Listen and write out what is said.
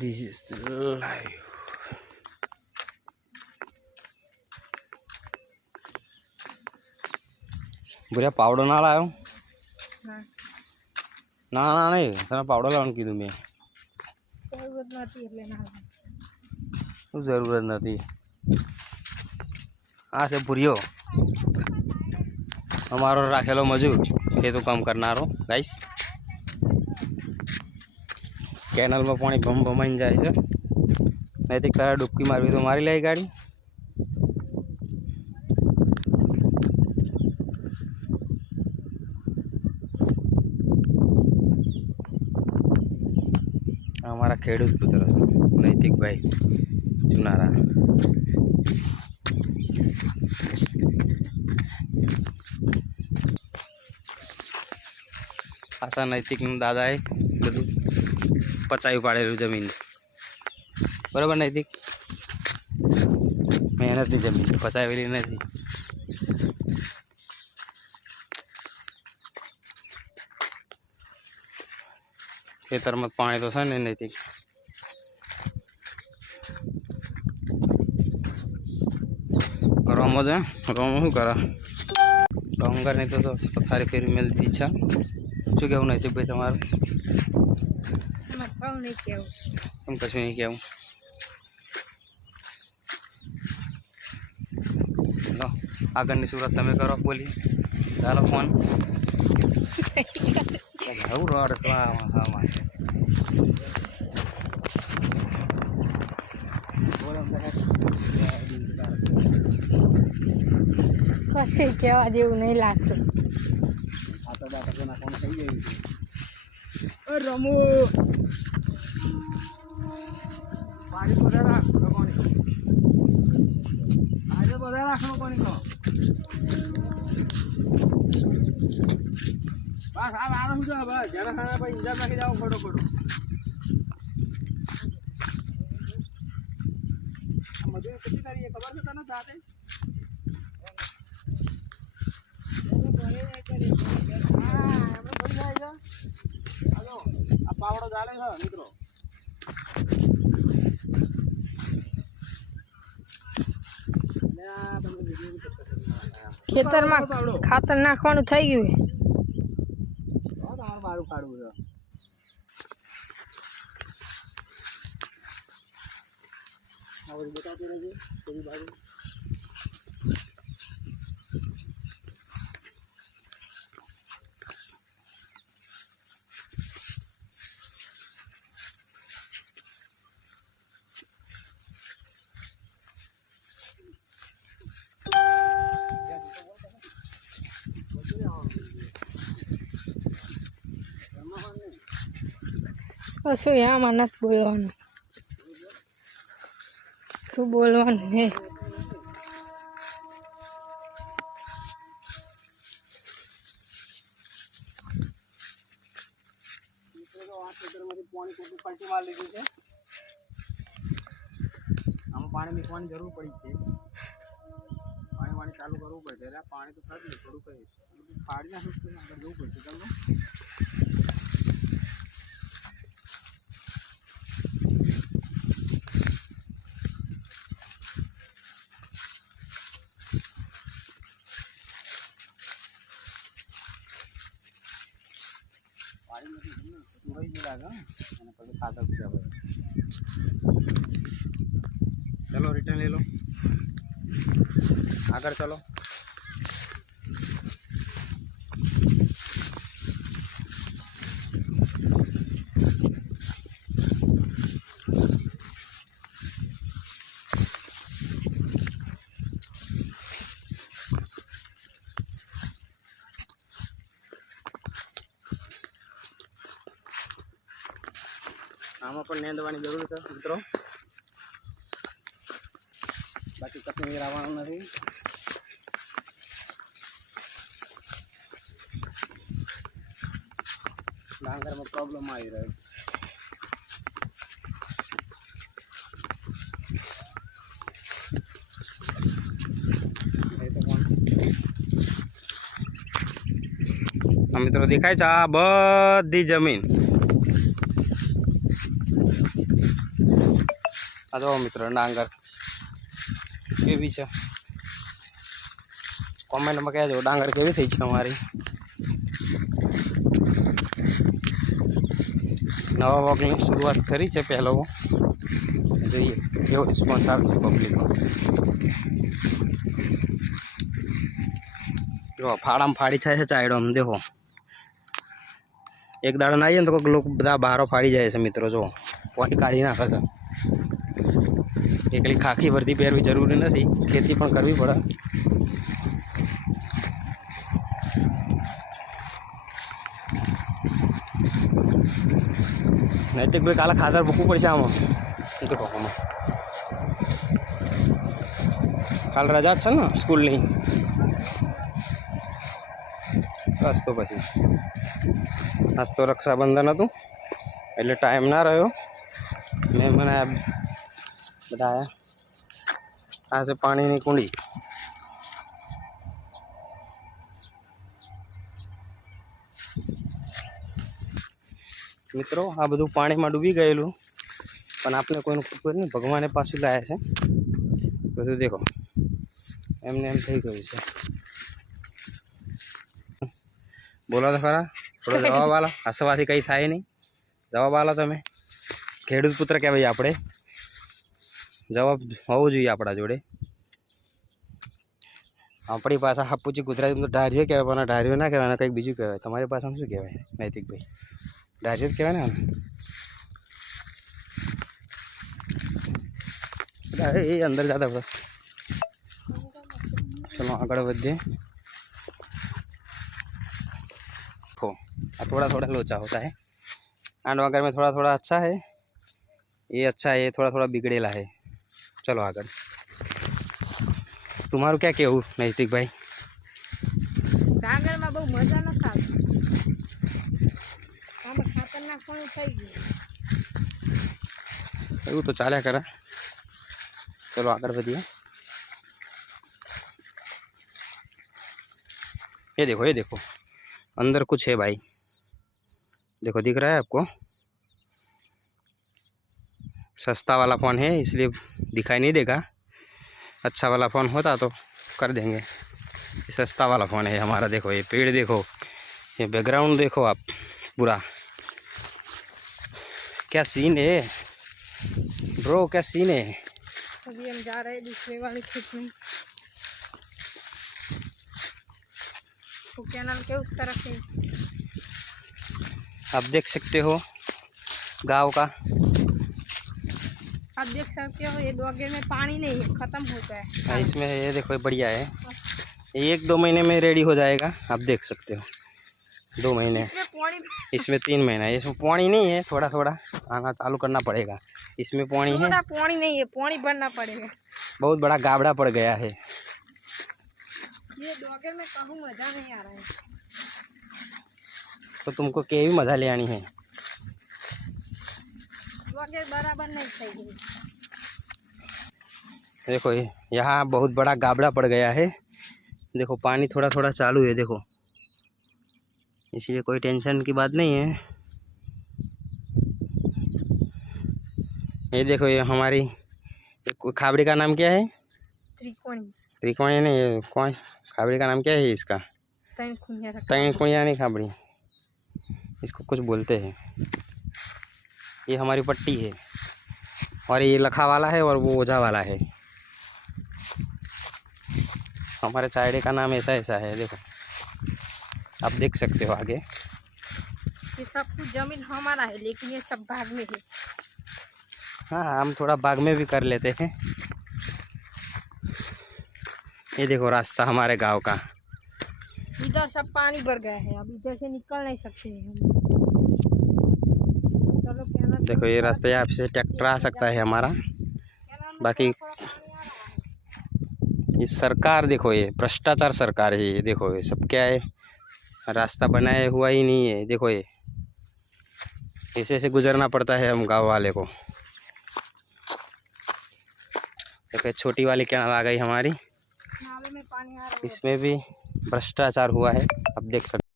This is live. बुरा powder ना लायो ना ना नहीं तेरा पाउडर लाने की तुम्हें जरूरत नहीं हाँ से बुरियो हमारो राखेलो मजूर ये तो काम करना रो गाइस कैनल में पानी बम बमाइन जाए छे नहीं तो तारा डुबकी मारवी तो मारी लाई गाड़ी हमारा खेडूत पुत्र नैतिक भाई चुनारा आशा नैतिक दादा है बधु पचावी पाड़ेलू जमीन बराबर नैतिक मेहनत जमीन पचावेली नहीं खेतर में पानी तो है नैतिक रमो जाए रमो शू करा रंगा नहीं तो पथारी फेरी मिलती इच्छा शू कहूँ नैतिक भाई तमार तुम कशु नहीं कहूँ लो आगे सूरत तमें करो बोली डालो फोन रोड પછી કહેવા જેવું નહીં લાગતું રમુ પાણી બધા રાખો પાણી આજે બધા રાખો પાણી તો બસ આ આરામ જો બસ જરા ખાના પર ઇંજા નાખી જાઓ ફટો ફટો મજૂરી કેટલી તારી ખબર છે તને સાથે पावड़ो डाले है मित्रों ખેતર માં ખાતર નાખવાનું થઈ ગયું તમારું મારું કાઢવું છે આવડી બતાતી રહેજે તેરી બાજુ શું આમાં નથી બોલવાનું શું બોલવાનું હે પલટી માર લીધી છે આમાં પાણી મૂકવાની જરૂર પડી છે પાણી ચાલુ કરવું પડશે એટલે પાણી તો થાય ને થોડું કહીશ ફાડી નાખીશું આગળ જવું પડશે ચાલો પાણી નથી રહી ગયું લાગે અને પછી ખાતર પૂજા પડે चलो रिटर्न ले लो आकर चलो आमा पर नेंदवानी जरूर है मित्रों बाकी कहीं रावण नहीं डांगर में प्रॉब्लम आई रही मित्रों देखाय आ बधी जमीन આ જો મિત્રો ડાંગર કેવી છે કોમેન્ટમાં કહેજો ડાંગર કેવી થઈ છે અમારી નવા વ્લોગની શરૂઆત કરી છે પહેલો જોઈએ કેવો રિસ્પોન્સ આવે છે પબ્લિકનો જો ફાડામાં ફાડી થાય છે ચાયડો આમ દેખો એક દાડો ના આવીએ ને તો કોઈક લોકો બધા બહારો ફાડી જાય છે મિત્રો જો પોઈન્ટ કાઢી નાખે છે એકલી ખાખી વર્દી પહેરવી જરૂરી નથી ખેતી પણ કરવી પડે નૈતિકભાઈ કાલે ખાતર મૂકવું પડશે આમાં દેખો આમાં કાલ રજા જ છે ને સ્કૂલની બસ તો પછી આજ તો રક્ષાબંધન હતું એટલે ટાઈમ ના રહ્યો મેં મને બધા આ છે પાણીની કુંડી મિત્રો આ બધું પાણીમાં ડૂબી ગયેલું પણ આપણે કોઈનું ખબર નહીં ભગવાને પાછું લાયા છે બધું દેખો એમને એમ થઈ ગયું છે બોલો તો ખરા થોડો જવાબ આલો હસવાથી કંઈ થાય નહીં જવાબ આલો તમે ખેડૂત પુત્ર કહેવાય આપણે જવાબ હોવો જોઈએ આપણા જોડે આપણી પાસે હાપુચી ગુજરાતીમાં તો ઢાર્યો કહેવાય ઢાર્યો ના કહેવાય કંઈક બીજું કહેવાય તમારી ભાષામાં શું કહેવાય નૈતિકભાઈ ઢાર્યો જ કહેવાય ને એ अंदर ज़्यादा बस चलो आगे बढ़िए हो थोड़ा थोड़ा लोचा होता है एंड अगर में थोड़ा थोड़ा अच्छा है ये अच्छा है ये थोड़ा थोड़ा बिगड़ेला है चलो आगे तुम्हारू क्या कहूँ नैतिक भाई ડાંગર માં બહુ મજા ન ખાવ આમાં ખાતર નાખવાનું થઈ ગયું એવું તો ચાલ્યા કરે चलो आगे बढ़िए ये देखो अंदर कुछ है भाई देखो दिख रहा है आपको सस्ता वाला फ़ोन है इसलिए दिखाई नहीं देगा अच्छा वाला फ़ोन होता तो कर देंगे सस्ता वाला फ़ोन है हमारा देखो ये पेड़ देखो ये बैकग्राउंड देखो आप पूरा क्या सीन है ब्रो क्या सीन है अभी हम जा रहे हैं दूसरे वाले खेत में वो कैनाल के उस तरफ है आप देख सकते हो गांव का आप देख सकते हो ये डोंगर में पानी नहीं है खत्म हो गया है इसमें ये देखो ये बढ़िया है ये 1-2 महीने में रेडी हो जाएगा आप देख सकते हो 2 महीने इसमें 3 महीना इसमें पानी नहीं है थोड़ा थोड़ा आना चालू करना पड़ेगा इसमें पानी है पानी नहीं है पानी भरना पड़ेगा बहुत बड़ा गाबड़ा पड़ गया है ये डोंगर में कहूँ मजा नहीं आ रहा है तो तुमको केवी मजा ले आनी है डोंगर बराबर नहीं चाहिए देखो ये यहाँ बहुत बड़ा गाबड़ा पड़ गया है देखो पानी थोड़ा थोड़ा चालू है देखो इसलिए कोई टेंशन की बात नहीं है ये देखो ये हमारी खाबड़ी का नाम क्या है त्रिकोणी नहीं ये कौन खाबड़ी का नाम क्या है इसका तैन खुनिया नहीं खाबड़ी इसको कुछ बोलते हैं ये हमारी पट्टी है और ये लखा वाला है और वो ओझा वाला है हमारे चायड़े का नाम ऐसा है देखो आप देख सकते हो आगे ये सब कुछ जमीन हमारा है लेकिन ये सब भाग में है हाँ हम थोड़ा बाग में भी कर लेते हैं ये देखो रास्ता हमारे गांव का इधर सब पानी भर गया है अब इधर से निकल नहीं सकते हैं हम चलो कैनाल देखो ये रास्ता यहाँ से ट्रैक्टर आ सकता है हमारा बाकी ये सरकार देखो ये भ्रष्टाचार सरकार है ये देखो ये सब क्या है रास्ता बनाया हुआ ही नहीं है देखो ये ऐसे ऐसे गुजरना पड़ता है हम गांव वाले को देखो छोटी वाली कैनाल आ गई हमारी नाले में पानी आ रहा है इसमें भी भ्रष्टाचार हुआ है आप देख सकते